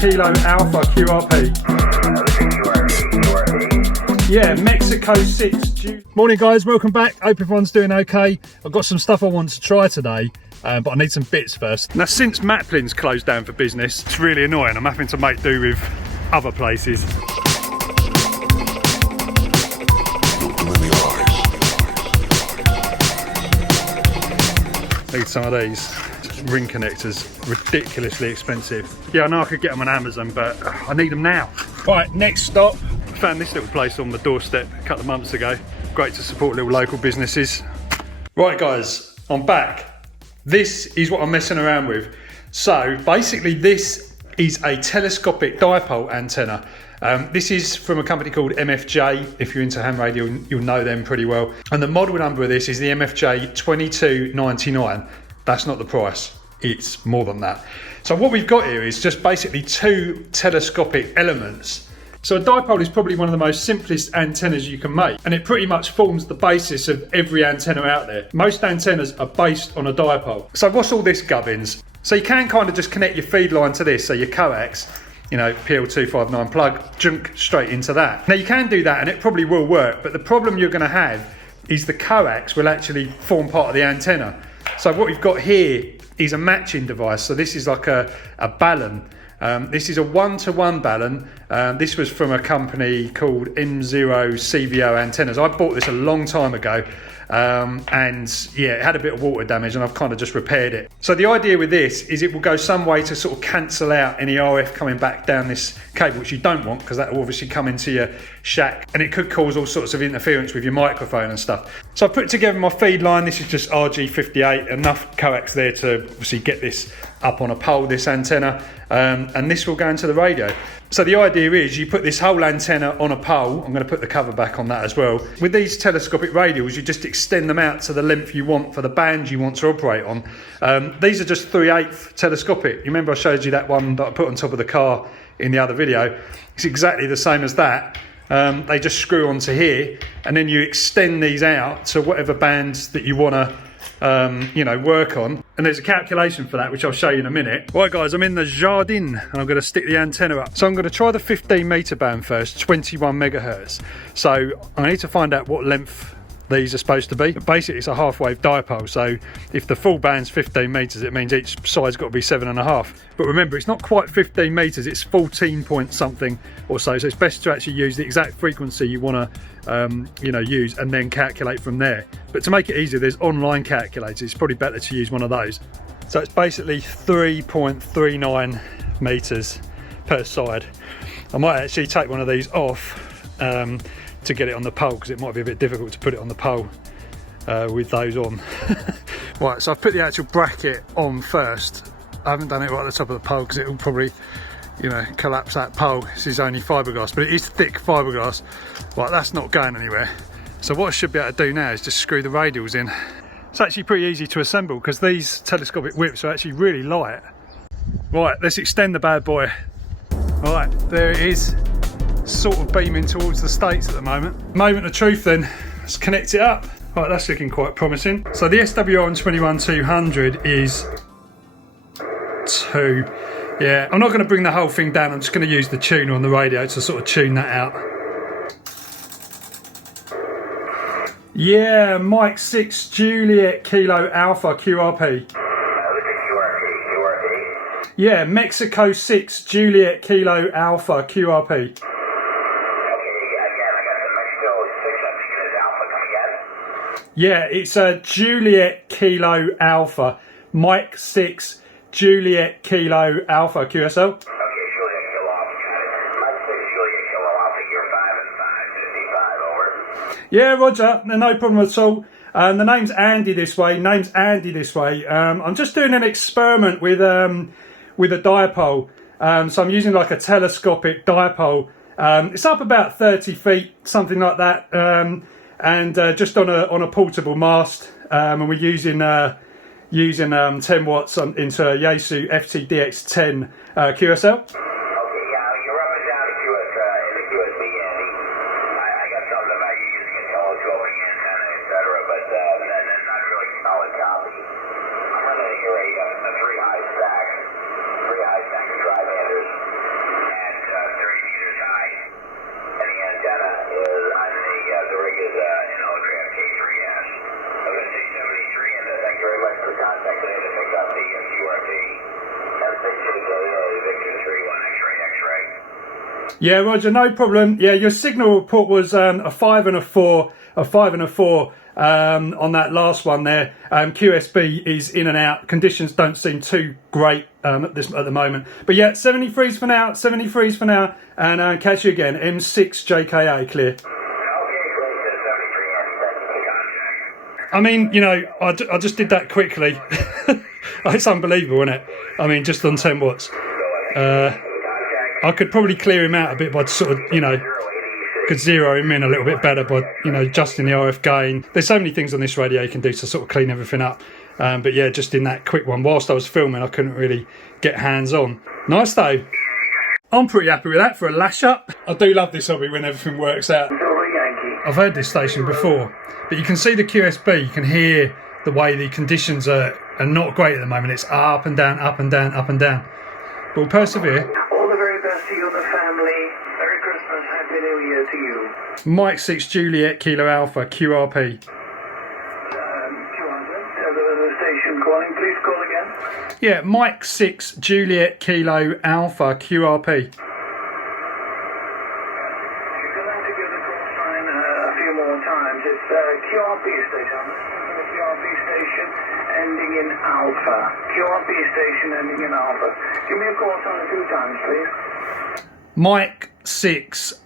Kilo Alpha QRP. Yeah, Mexico 6. Morning guys, welcome back. Hope everyone's doing okay. I've got some stuff I want to try today, but I need some bits first. Now, since Maplin's closed down for business, it's really annoying. I'm having to make do with other places. Need some of these ring connectors, ridiculously expensive. Yeah, I know I could get them on Amazon, but I need them now. Right, next stop. I found this little place on the doorstep a couple of months ago. Great to support little local businesses. Right guys, I'm back. This is what I'm messing around with. So basically this is a telescopic dipole antenna. This is from a company called MFJ. If you're into ham radio, you'll know them pretty well. And the model number of this is the MFJ 2299. That's not the price, it's more than that. So what we've got here is just basically two telescopic elements. So a dipole is probably one of the most simplest antennas you can make, and it pretty much forms the basis of every antenna out there. Most antennas are based on a dipole. So what's all this gubbins? So you can kind of just connect your feed line to this, so your coax, you know, PL259 plug, junk straight into that. Now you can do that and it probably will work, but the problem you're going to have is the coax will actually form part of the antenna. So what we've got here is a matching device. So this is like a balun. This is a one-to-one balun. This was from a company called M0 CVO Antennas. I bought this a long time ago, and yeah, it had a bit of water damage and I've kind of just repaired it. So the idea with this is it will go some way to sort of cancel out any RF coming back down this cable, which you don't want, because that will obviously come into your shack and it could cause all sorts of interference with your microphone and stuff. So I put together my feed line. This is just RG58, enough coax there to obviously get this up on a pole, this antenna, and this will go into the radio. So the idea is you put this whole antenna on a pole. I'm going to put the cover back on that as well. With these telescopic radials, you just extend them out to the length you want for the band you want to operate on. These are just 3/8 telescopic. You remember I showed you that one that I put on top of the car in the other video? It's exactly the same as that. They just screw onto here, and then you extend these out to whatever bands that you want to work on, and there's a calculation for that which I'll show you in a minute. Right guys, I'm in the jardin and I'm going to stick the antenna up. So I'm going to try the 15 meter band first, 21 megahertz. So I need to find out what length these are supposed to be. But basically it's a half wave dipole, so if the full band's 15 meters, it means each side's got to be 7.5. But remember, it's not quite 15 meters, it's 14 point something or so. So it's best to actually use the exact frequency you want to use, and then calculate from there. But to make it easier, there's online calculators. It's probably better to use one of those. So it's basically 3.39 meters per side. I might actually take one of these off to get it on the pole, because it might be a bit difficult to put it on the pole with those on. Right, so I've put the actual bracket on first. I haven't done it right at the top of the pole because it will probably, collapse that pole. This is only fiberglass, but it is thick fiberglass. Right, that's not going anywhere. So what I should be able to do now is just screw the radials in. It's actually pretty easy to assemble because these telescopic whips are actually really light. Right, let's extend the bad boy. Right, there it is. Sort of beaming towards the States at the moment. Moment of truth then, let's connect it up. Right, that's looking quite promising. So the SWR 21200 is 2. Yeah, I'm not going to bring the whole thing down, I'm just going to use the tuner on the radio to sort of tune that out. Yeah, Mike 6 Juliet Kilo Alpha QRP. Yeah, Mexico 6 Juliet Kilo Alpha QRP. Yeah, it's a Juliet Kilo Alpha, Mike 6 Juliet Kilo Alpha QSL. Okay, Juliet Kilo Alpha, got it. Mike 6 Juliet Kilo Alpha, you're 5 and 5, 55 over. Yeah, Roger, no problem at all. The name's Andy this way. I'm just doing an experiment with a dipole. So I'm using like a telescopic dipole. It's up about 30 feet, something like that. And just on a portable mast, and we're using 10 watts into a Yaesu FTDX10 QSL. Okay, yeah, you're up and down in the QSB, Andy. I got something about you using a telescoping antenna, etc., but then not really solid copy. I'm running here a 3 high stack of dry banders. Yeah, Roger, no problem. Yeah, your signal report was a 5 and a 4, on that last one there. QSB is in and out. Conditions don't seem too great at the moment. But yeah, 73s for now, and catch you again. M6 JKA clear. I mean, you know, I just did that quickly. It's unbelievable, isn't it? I mean, just on 10 watts. I could probably clear him out a bit by sort of, you know, could zero him in a little bit better by, you know, adjusting the RF gain. There's so many things on this radio you can do to sort of clean everything up. But yeah, just in that quick one, whilst I was filming, I couldn't really get hands on. Nice though. I'm pretty happy with that for a lash up. I do love this hobby when everything works out. I've heard this station before, but you can see the QSB, you can hear the way the conditions are not great at the moment. It's up and down, up and down, up and down. But we'll persevere. All the very best to you and the family. Merry Christmas, Happy New Year to you. Mike 6 Juliet Kilo Alpha QRP. The station calling, please call again. Yeah, Mike 6 Juliet Kilo Alpha QRP. You're going to give the call sign a few more times. It's QRP station. QRP station ending in Alpha. QRP station ending in Alpha. Give me a call sign a few times, please.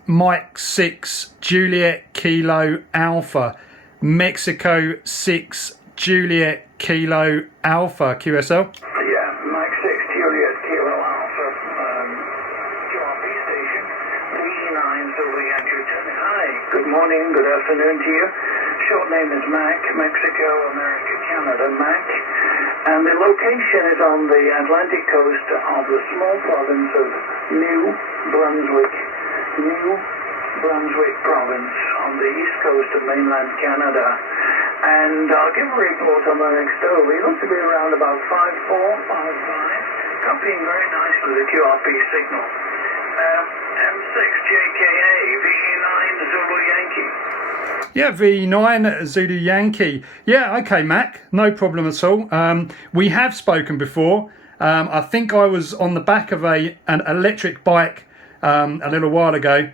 Mike 6 Juliet Kilo Alpha. Mexico 6 Juliet Kilo Alpha QSL. Yeah, Mike 6 Juliet Kilo Alpha. QRP station. V9 Zulu Yankee 10. Hi, good morning, good afternoon to you. Short name is Mac, Mexico, America, Canada, Mac. And the location is on the Atlantic coast of the small province of New Brunswick province on the east coast of mainland Canada. And I'll give a report on the next over. You look to be around about 5'4", 5'5", copying very nicely the QRP signal. M6 JKA, V9 Zulu Yankee. Yeah, V9 Zulu Yankee. Yeah, okay, Mac, no problem at all. We have spoken before. I think I was on the back of an electric bike a little while ago.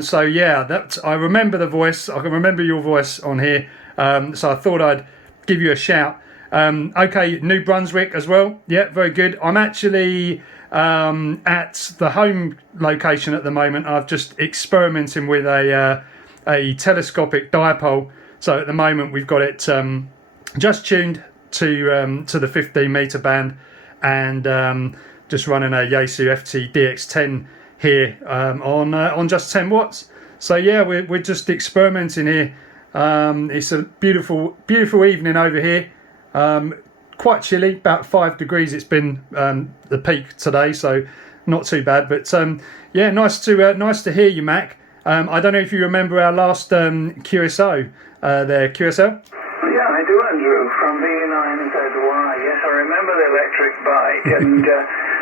So yeah, I remember the voice. I can remember your voice on here. So I thought I'd give you a shout. Okay, New Brunswick as well. Yeah, very good. I'm actually at the home location at the moment. I've just experimenting with a telescopic dipole. So at the moment we've got it just tuned to the 15 meter band, and just running a Yaesu FT DX10 here on just 10 watts. So yeah, we're just experimenting here. It's a beautiful evening over here. Quite chilly, about 5 degrees. It's been the peak today, so not too bad. But yeah, nice to hear you, Mac. I don't know if you remember our last QSO there, QSL. Yeah, I do, Andrew, from V9ZY. Yes, I remember the electric bike, and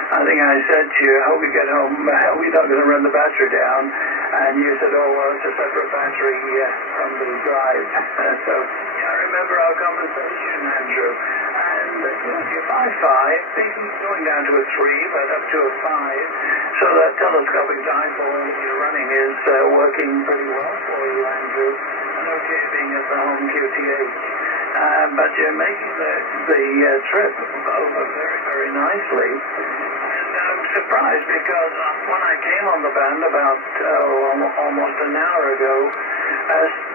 I think I said to you, I hope you get home, I hope you're not going to run the battery down. And you said, oh, well, it's a separate battery from the drive. So yeah, I remember our conversation, Andrew. And you're 5'5", thinking going down to a 3, but up to a 5. So that telescopic dipole you're running is working pretty well for you, Andrew. And okay, being at the home QTH. But you're making the trip over very, very nicely. I'm surprised because when I came on the band about almost an hour ago,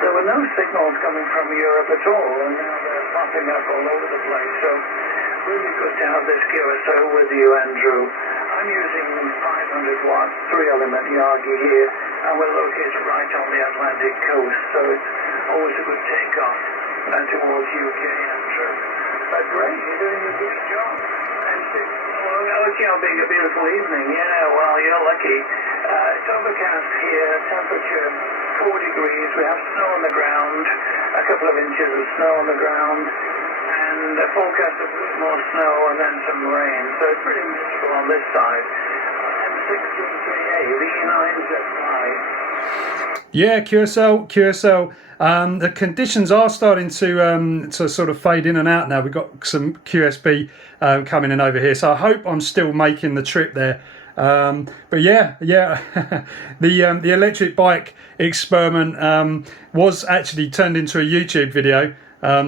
there were no signals coming from Europe at all, and now they're popping up all over the place. So really good to have this QSO with you, Andrew. I'm using 500 watt 3-element Yagi here, and we're located right on the Atlantic coast, so it's always a good takeoff towards UK, Andrew. But great, you're doing a good job. Being a beautiful evening, yeah, well, you're lucky. It's overcast here, temperature 4 degrees, we have snow on the ground, a couple of inches of snow on the ground, and a forecast of more snow and then some rain, so it's pretty miserable on this side. M6JKA, V9ZY. Yeah, QSL. The conditions are starting to sort of fade in and out now. We've got some QSB coming in over here, so I hope I'm still making the trip there. But yeah, the electric bike experiment was actually turned into a YouTube video.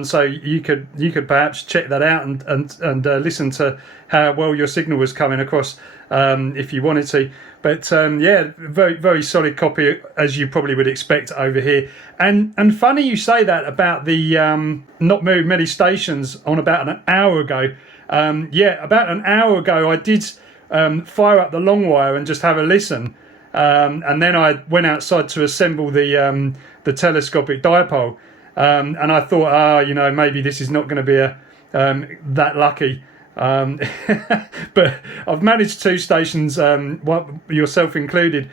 So you could perhaps check that out and listen to how well your signal was coming across if you wanted to. But yeah, very, very solid copy, as you probably would expect over here. And funny you say that about the not very many stations on about an hour ago. Yeah, about an hour ago I did fire up the long wire and just have a listen. And then I went outside to assemble the telescopic dipole. And I thought, you know, maybe this is not going to be that lucky. But I've managed 2 stations, yourself included.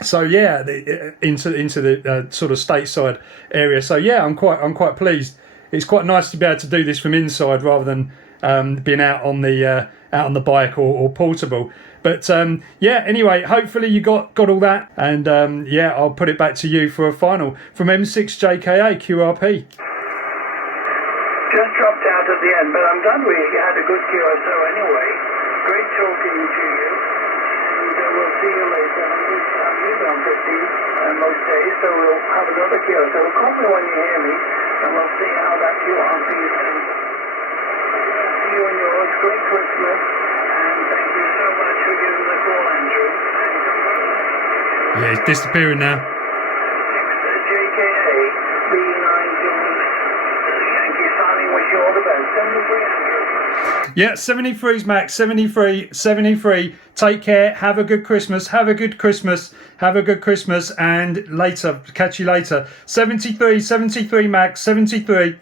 So yeah, into the sort of stateside area. So yeah, I'm quite pleased. It's quite nice to be able to do this from inside rather than being out on the bike or portable. But yeah, anyway, hopefully you got all that, and yeah, I'll put it back to you for a final from M6JKA QRP. Just dropped out at the end, but I'm glad we had a good QSO anyway. Great talking to you, and we'll see you later. I'm usually on 50 most days, so we'll have another QSO. Call me when you hear me, and we'll see how that QRP is. See you and yours. Great Christmas, and thank you so much for giving the call, Andrew. Yeah, he's disappearing now. JKA, B9 Yankee signing, wish you all the best. 73, Andrew. Yeah, 73's Max, 73. Take care, have a good Christmas, have a good Christmas, and later, catch you later. 73 Max, 73.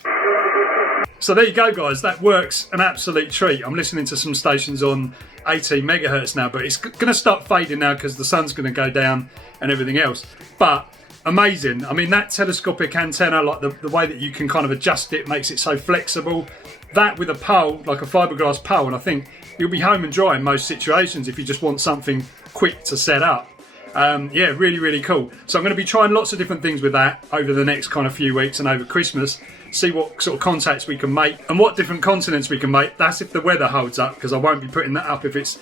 So there you go, guys, that works an absolute treat. I'm listening to some stations on 18 megahertz now, but it's going to start fading now because the sun's going to go down and everything else. But amazing. I mean, that telescopic antenna, like the way that you can kind of adjust it, makes it so flexible. That with a pole, like a fiberglass pole, and I think you'll be home and dry in most situations if you just want something quick to set up. Yeah, really, really cool. So I'm going to be trying lots of different things with that over the next kind of few weeks and over Christmas. See what sort of contacts we can make and what different continents we can make. That's if the weather holds up, because I won't be putting that up if it's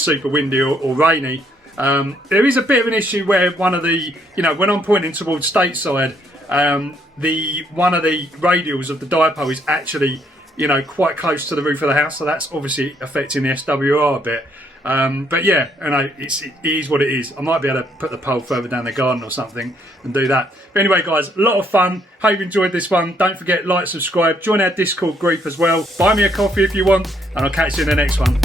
super windy or rainy. There is a bit of an issue where one of the, you know, when I'm pointing towards stateside, one of the radials of the dipole is actually, you know, quite close to the roof of the house, so that's obviously affecting the SWR a bit. But yeah, you know, it is what it is. I might be able to put the pole further down the garden or something and do that. But anyway, guys, a lot of fun. Hope you enjoyed this one. Don't forget, like, subscribe, join our Discord group as well. Buy me a coffee if you want, and I'll catch you in the next one.